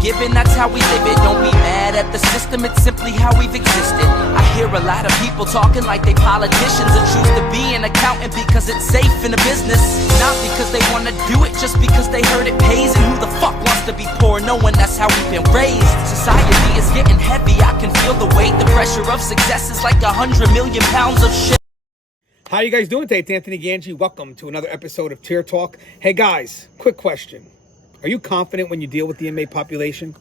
given, that's how we live it. Don't be mad at the system, it's simply how we've existed. I hear a lot of people talking like they politicians and choose to be an accountant because it's safe in the business. Not because they want to do it, just because they heard it pays. And who the fuck wants to be poor knowing that's how we've been raised? Society is getting heavy, I can feel the weight. The pressure of success is like 100 million pounds of shit. How you guys doing today? It's Anthony Gangi. Welcome to another episode of Tier Talk. Hey guys, quick question. Are you confident when you deal with the inmate population?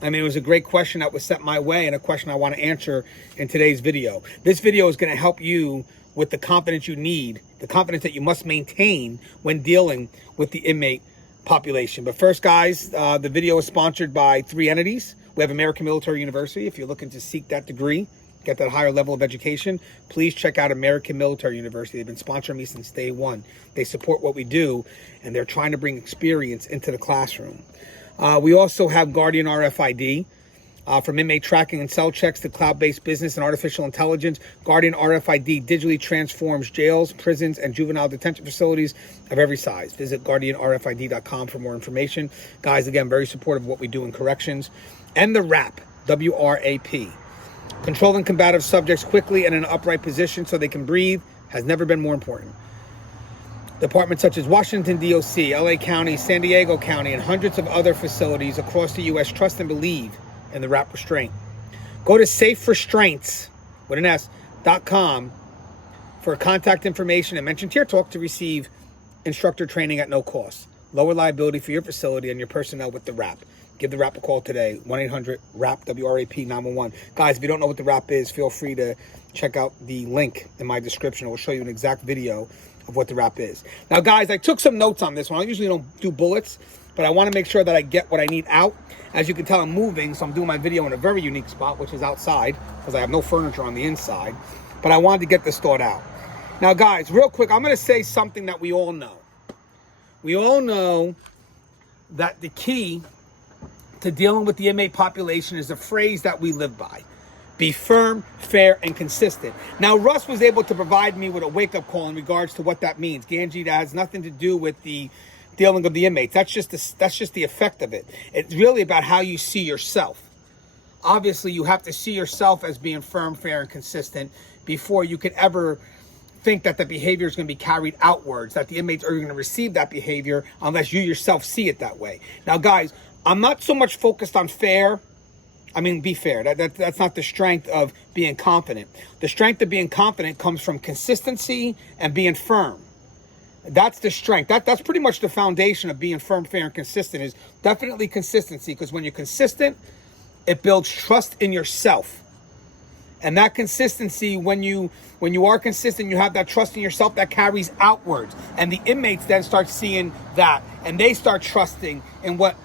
I mean, it was a great question that was sent my way and a question I want to answer in today's video. This video is going to help you with the confidence you need, the confidence that you must maintain when dealing with the inmate population. But first, guys, the video is sponsored by 3 entities. We have American Military University. If you're looking to seek that degree, get that higher level of education, please check out American Military University. They've been sponsoring me since day one. They support what we do, and they're trying to bring experience into the classroom. We also have Guardian RFID. From inmate tracking and cell checks to cloud-based business and artificial intelligence, Guardian RFID digitally transforms jails, prisons, and juvenile detention facilities of every size. Visit guardianrfid.com for more information. Guys, again, very supportive of what we do in corrections. And the WRAP, W-R-A-P. Controlling combative subjects quickly and in an upright position so they can breathe has never been more important. Departments such as Washington, D.O.C., L.A. County, San Diego County, and hundreds of other facilities across the U.S. trust and believe in the WRAP restraint. Go to saferestraints, with an S.com for contact information and mention Tier Talk to receive instructor training at no cost. Lower liability for your facility and your personnel with the WRAP. Give the WRAP a call today, 1-800-WRAP, W-R-A-P, 911. Guys, if you don't know what the WRAP is, feel free to check out the link in my description. It will show you an exact video of what the WRAP is. Now, guys, I took some notes on this one. I usually don't do bullets, but I want to make sure that I get what I need out. As you can tell, I'm moving, so I'm doing my video in a very unique spot, which is outside, because I have no furniture on the inside. But I wanted to get this thought out. Now, guys, real quick, I'm going to say something that we all know. We all know that the key to dealing with the inmate population is a phrase that we live by. Be firm, fair, and consistent. Now, Russ was able to provide me with a wake-up call in regards to what that means. Gangi, that has nothing to do with the dealing of the inmates. That's just the effect of it. It's really about how you see yourself. Obviously, you have to see yourself as being firm, fair, and consistent before you could ever think that the behavior is going to be carried outwards, that the inmates are going to receive that behavior unless you yourself see it that way. Now, guys, I'm not so much focused on fair. I mean, be fair. That's not the strength of being confident. The strength of being confident comes from consistency and being firm. That's the strength. That's pretty much the foundation of being firm, fair, and consistent, is definitely consistency. Because when you're consistent, it builds trust in yourself. And that consistency, when you are consistent, you have that trust in yourself that carries outwards. And the inmates then start seeing that, and they start trusting in what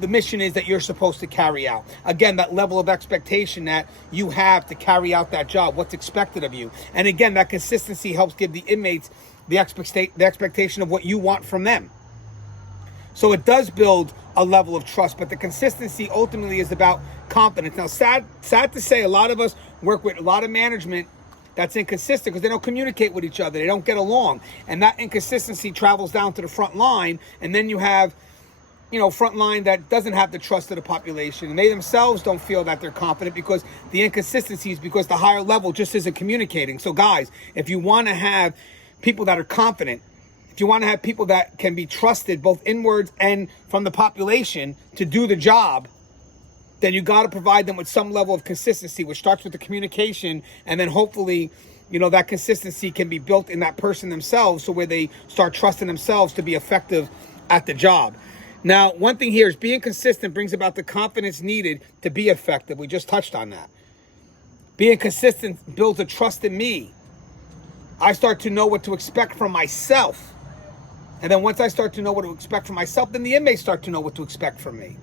the mission is that you're supposed to carry out. Again, that level of expectation that you have to carry out that job, what's expected of you. And again, that consistency helps give the inmates the expectation of what you want from them. So it does build a level of trust, but the consistency ultimately is about confidence. Now, sad to say, a lot of us work with a lot of management that's inconsistent because they don't communicate with each other. They don't get along. And that inconsistency travels down to the front line, and then you have front line that doesn't have the trust of the population, and they themselves don't feel that they're confident because the inconsistencies, because the higher level just isn't communicating. So guys, if you want to have people that are confident, if you want to have people that can be trusted both inwards and from the population to do the job, then you got to provide them with some level of consistency, which starts with the communication, and then hopefully that consistency can be built in that person themselves, so where they start trusting themselves to be effective at the job. Now, one thing here is being consistent brings about the confidence needed to be effective. We just touched on that. Being consistent builds a trust in me. I start to know what to expect from myself. And then once I start to know what to expect from myself, then the inmates start to know what to expect from me.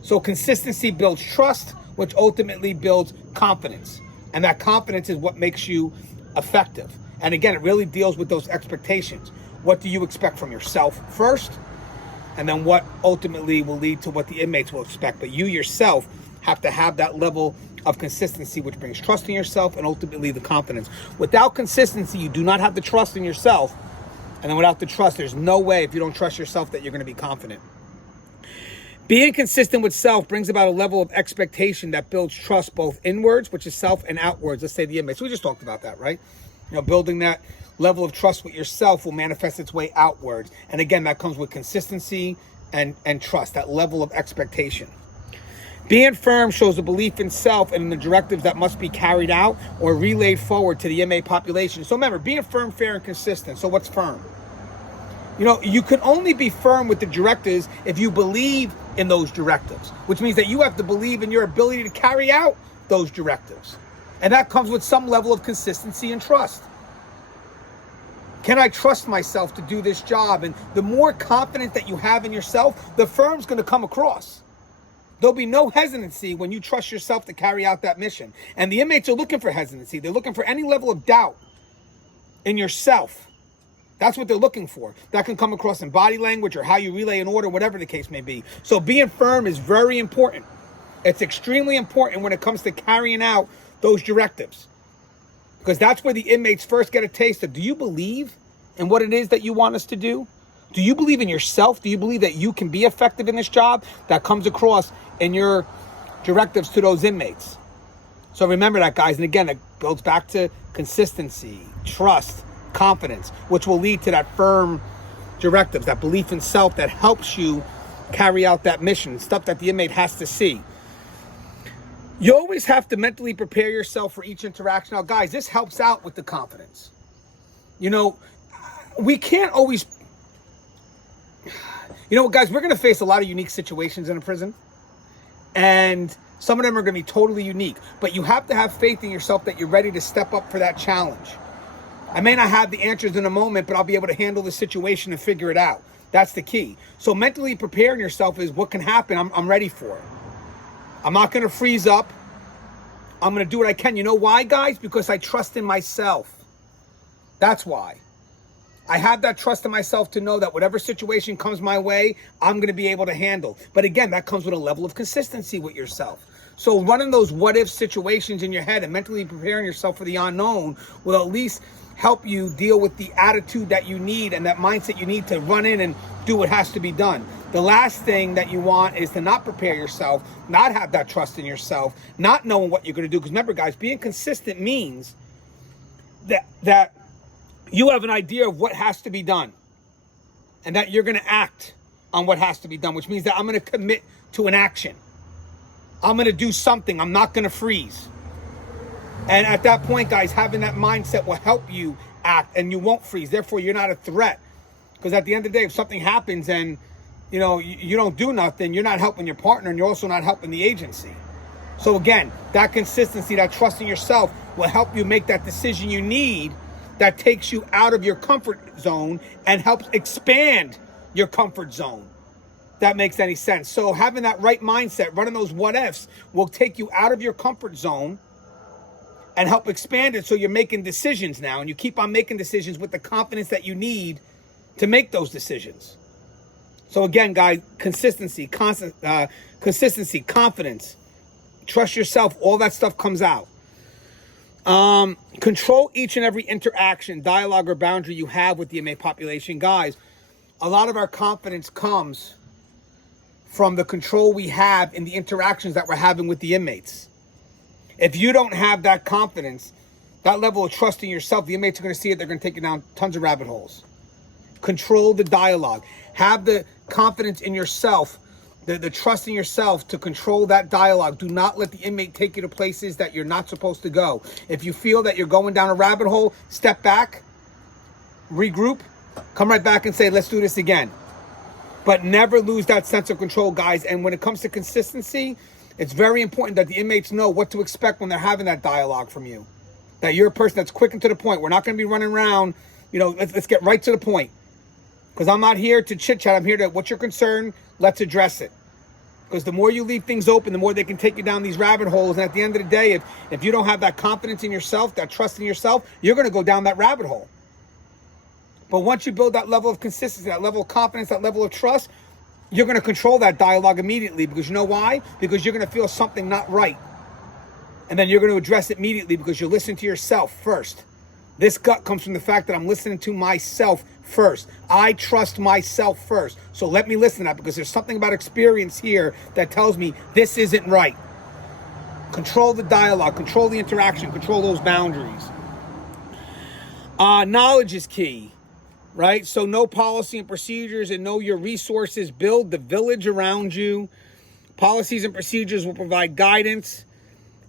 So consistency builds trust, which ultimately builds confidence. And that confidence is what makes you effective. And again, it really deals with those expectations. What do you expect from yourself first? And then what ultimately will lead to what the inmates will expect. But you yourself have to have that level of consistency, which brings trust in yourself and ultimately the confidence. Without consistency, you do not have the trust in yourself. And then without the trust, there's no way, if you don't trust yourself, that you're going to be confident. Being consistent with self brings about a level of expectation that builds trust both inwards, which is self, and outwards, let's say the inmates. We just talked about that, right? Building that level of trust with yourself will manifest its way outwards. And again, that comes with consistency and trust, that level of expectation. Being firm shows a belief in self and in the directives that must be carried out or relayed forward to the inmate population. So remember, being firm, fair, and consistent. So what's firm? You can only be firm with the directives if you believe in those directives, which means that you have to believe in your ability to carry out those directives. And that comes with some level of consistency and trust. Can I trust myself to do this job? And the more confidence that you have in yourself, the firm's going to come across. There'll be no hesitancy when you trust yourself to carry out that mission. And the inmates are looking for hesitancy. They're looking for any level of doubt in yourself. That's what they're looking for. That can come across in body language or how you relay an order, whatever the case may be. So being firm is very important. It's extremely important when it comes to carrying out those directives. Because that's where the inmates first get a taste of, do you believe in what it is that you want us to do? Do you believe in yourself? Do you believe that you can be effective in this job? That comes across in your directives to those inmates. So remember that, guys. And again, it goes back to consistency, trust, confidence, which will lead to that firm directives, that belief in self that helps you carry out that mission, stuff that the inmate has to see. You always have to mentally prepare yourself for each interaction. Now, guys, this helps out with the confidence. We can't always... guys, we're going to face a lot of unique situations in a prison. And some of them are going to be totally unique. But you have to have faith in yourself that you're ready to step up for that challenge. I may not have the answers in a moment, but I'll be able to handle the situation and figure it out. That's the key. So mentally preparing yourself is what can happen. I'm ready for it. I'm not going to freeze up. I'm going to do what I can. You know why, guys? Because I trust in myself. That's why. I have that trust in myself to know that whatever situation comes my way, I'm going to be able to handle. But again, that comes with a level of consistency with yourself. So running those what-if situations in your head and mentally preparing yourself for the unknown will at least help you deal with the attitude that you need and that mindset you need to run in and do what has to be done. The last thing that you want is to not prepare yourself, not have that trust in yourself, not knowing what you're going to do. Because remember, guys, being consistent means that you have an idea of what has to be done and that you're going to act on what has to be done, which means that I'm going to commit to an action. I'm going to do something. I'm not going to freeze. And at that point, guys, having that mindset will help you act and you won't freeze. Therefore, you're not a threat. Because at the end of the day, if something happens and, you don't do nothing, you're not helping your partner and you're also not helping the agency. So again, that consistency, that trust in yourself will help you make that decision you need that takes you out of your comfort zone and helps expand your comfort zone. That makes any sense. So having that right mindset, running those what ifs will take you out of your comfort zone and help expand it so you're making decisions now. And you keep on making decisions with the confidence that you need to make those decisions. So again, guys, consistency, confidence, trust yourself, all that stuff comes out. Control each and every interaction, dialogue, or boundary you have with the inmate population. Guys, a lot of our confidence comes from the control we have in the interactions that we're having with the inmates. If you don't have that confidence, that level of trust in yourself, the inmates are going to see it. They're going to take you down tons of rabbit holes. Control the dialogue. Have the confidence in yourself, the trust in yourself to control that dialogue. Do not let the inmate take you to places that you're not supposed to go. If you feel that you're going down a rabbit hole, step back, regroup, come right back and say, let's do this again. But never lose that sense of control, guys. And when it comes to consistency, it's very important that the inmates know what to expect when they're having that dialogue from you. That you're a person that's quick and to the point. We're not going to be running around, let's get right to the point. Because I'm not here to chit-chat. I'm here to, what's your concern? Let's address it. Because the more you leave things open, the more they can take you down these rabbit holes. And at the end of the day, if you don't have that confidence in yourself, that trust in yourself, you're going to go down that rabbit hole. But once you build that level of consistency, that level of confidence, that level of trust, you're going to control that dialogue immediately. Because you know why? Because you're going to feel something not right. And then you're going to address it immediately because you listen to yourself first. This gut comes from the fact that I'm listening to myself first. I trust myself first. So let me listen to that, because there's something about experience here that tells me this isn't right. Control the dialogue, control the interaction, control those boundaries. Knowledge is key, right? So know policy and procedures and know your resources. Build the village around you. Policies and procedures will provide guidance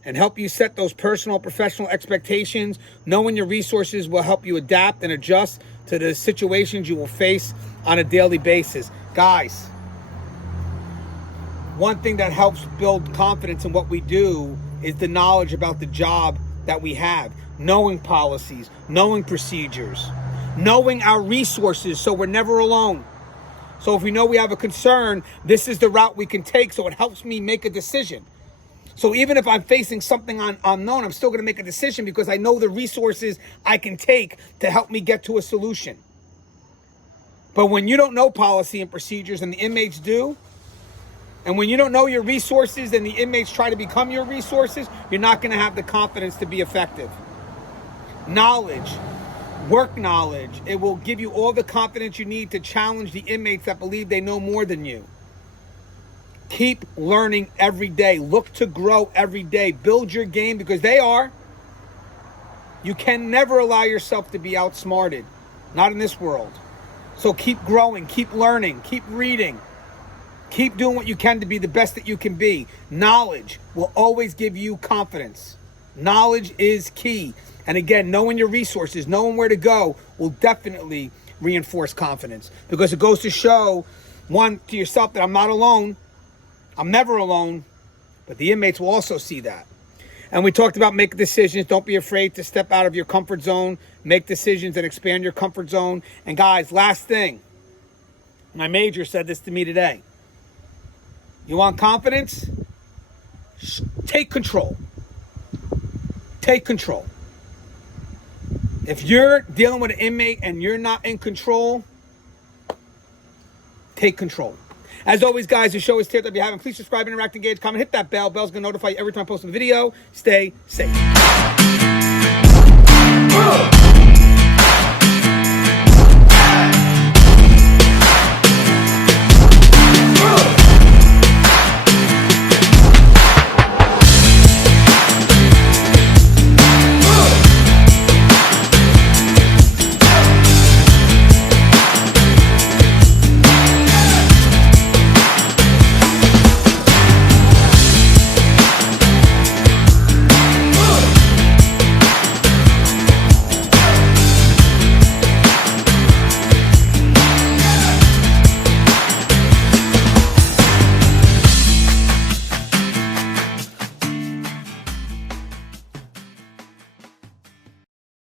and help you set those personal, professional expectations. Knowing your resources will help you adapt and adjust to the situations you will face on a daily basis. Guys, one thing that helps build confidence in what we do is the knowledge about the job that we have. Knowing policies, knowing procedures, knowing our resources so we're never alone. So if we know we have a concern, this is the route we can take, so it helps me make a decision. So even if I'm facing something unknown, I'm still going to make a decision because I know the resources I can take to help me get to a solution. But when you don't know policy and procedures and the inmates do, and when you don't know your resources and the inmates try to become your resources, you're not going to have the confidence to be effective. Knowledge, work knowledge, it will give you all the confidence you need to challenge the inmates that believe they know more than you. Keep learning every day. Look to grow every day. Build your game, because they are. You can never allow yourself to be outsmarted. Not in this world. So keep growing, keep learning, keep reading. Keep doing what you can to be the best that you can be. Knowledge will always give you confidence. Knowledge is key. And again, knowing your resources, knowing where to go will definitely reinforce confidence, because it goes to show, one, to yourself that I'm not alone. I'm never alone, but the inmates will also see that. And we talked about making decisions. Don't be afraid to step out of your comfort zone. Make decisions and expand your comfort zone. And guys, last thing. My major said this to me today. You want confidence? Take control. Take control. If you're dealing with an inmate and you're not in control, take control. As always, guys, the show is Teared Up. If you haven't, please subscribe, interact, engage, comment, hit that bell. Bell's going to notify you every time I post a video. Stay safe.